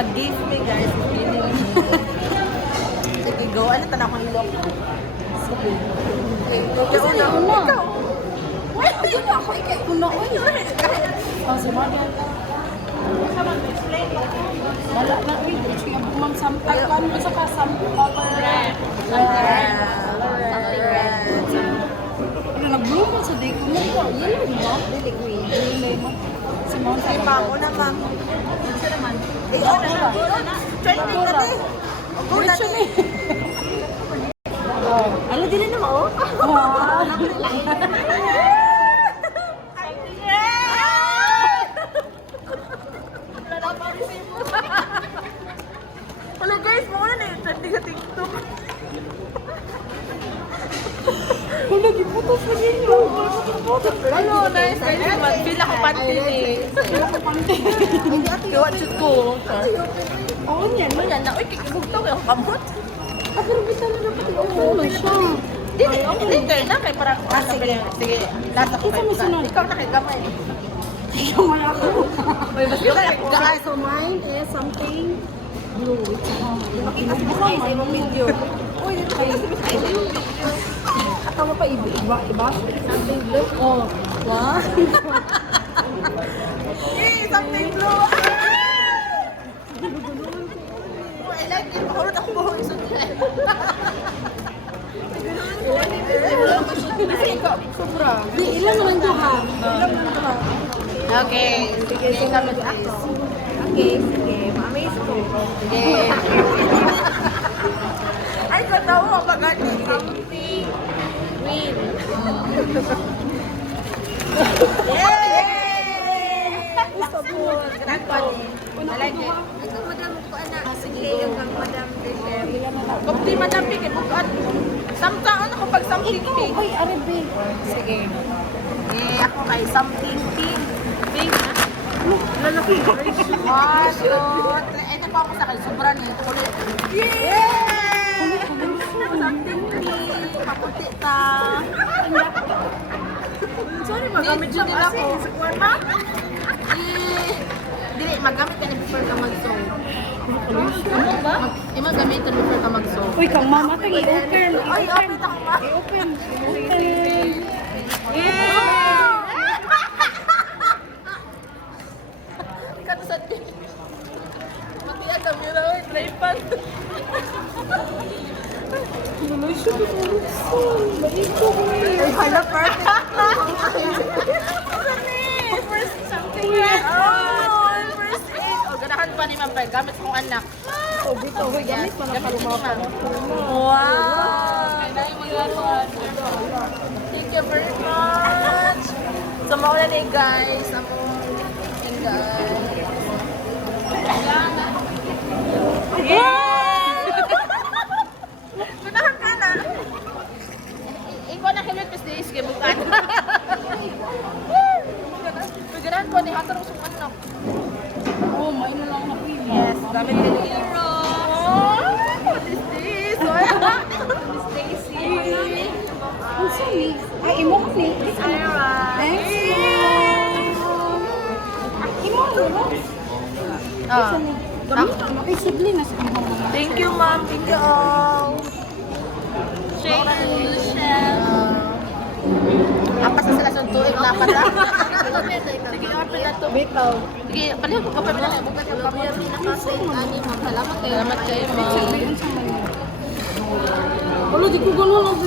Mag-gift me guys. Sige, go. Ano tanong ko ilok? Sige. Kasi na una. Ikaw. Wait, hindi na ako una. Oh, si Morgan. Wala na rin. Siya bumang samtay ko. Ano sa ka? Samtay. Ano, nag-bloom sa day ko. Yellow mo? Dili green. Yellow mo. Si Mount Si Mamo na, ma'am. Siya naman. Eh, ano na? Trending na din. Gula Diretso din. Ano din na mo? Wow. Hello guys, mo na eh. Trending sa TikTok. Wala, giputos na ninyo. Ano, nice. Feel ako panty eh. Kiwa chut ko. Oo, yan. Ano yan? Uy, kikibugtaw kayo. Kamot. Pero kita na dapat i-open siya. Later na kay parang sige. Sige, last ako. Isa mo sunod. Ikaw na kay gamay. Ikaw wala ako. Uy, mas yung kaya Guys, so mine is something blue. makita si Bisay sa imong video. Uy, dito kayo. Atawa pa iba. Something blue. Oh, wow. Eh, something blue. Oh, I like it. Makulot ako buhok isot nila. Kasi ikaw, sobra. Di, ilan mo lang ito ha? Ilan mo lang ito ha? Okay. Sige, kami guys. Okay, sige. Ma-amaze ko. Sige. Ay, katawa ako bagay. Something green. Yay! Good one eh. I like it. Ito, madam ko, anak. Sige, yung kang madam. Kung di madampi, kay bukat. Samtaan ako pag something pink. Uy, arabi. Sige. Eh, ako kay something pink. Pink na? Lalaki. One, two, three. Eh, nagpa ako sa kay sobra niya. Yay! Something pink. Maputi ta. Sorry, Magamit siya nila ko. Ha? Dili, magamit ka na before ka mag-sew. Ano ba? Magamit ka before ka mag-sew. Uy, kang mama, tang i-open. Ay, open ako ma. I-open. Yay! Katusad din. Matiyan na mira, oy, try pan. Luloy siya dito. Balik ko ko eh. Ay, hala, perfect. First something. Oh, first aid. O, ganahan pa ni Ma'am Pai. Gamit kong anak. Oh, dito. Uy, gamit pa na Gamit ni kalumapa. Ma'am. Wow! Thank you very much. So, mauna ni guys. Ako, guys. Yay! Ganahan ka na. Ikaw na hilot, Miss Days. Kaya bukan. Ganahan ko ni Hatarong sung anak. Oh, may na lang napili. Yes, gamit din ni Hero. Oh, what is this? Miss Daisy. Ang sali. Ay, imo ko ni. Ira. Thanks. Imo ko no? Ah. Gamit ka. Makisibli na sa mga mga. Thank you, ma'am. Thank you all. Apas na sila sa tuig na apat ah. Sige, apat na to. Bitaw. Sige, palihan ko kapag na. Bukas yung kapag Salamat kayo. Salamat kayo, ma'am. Wala, di ko gano'n ang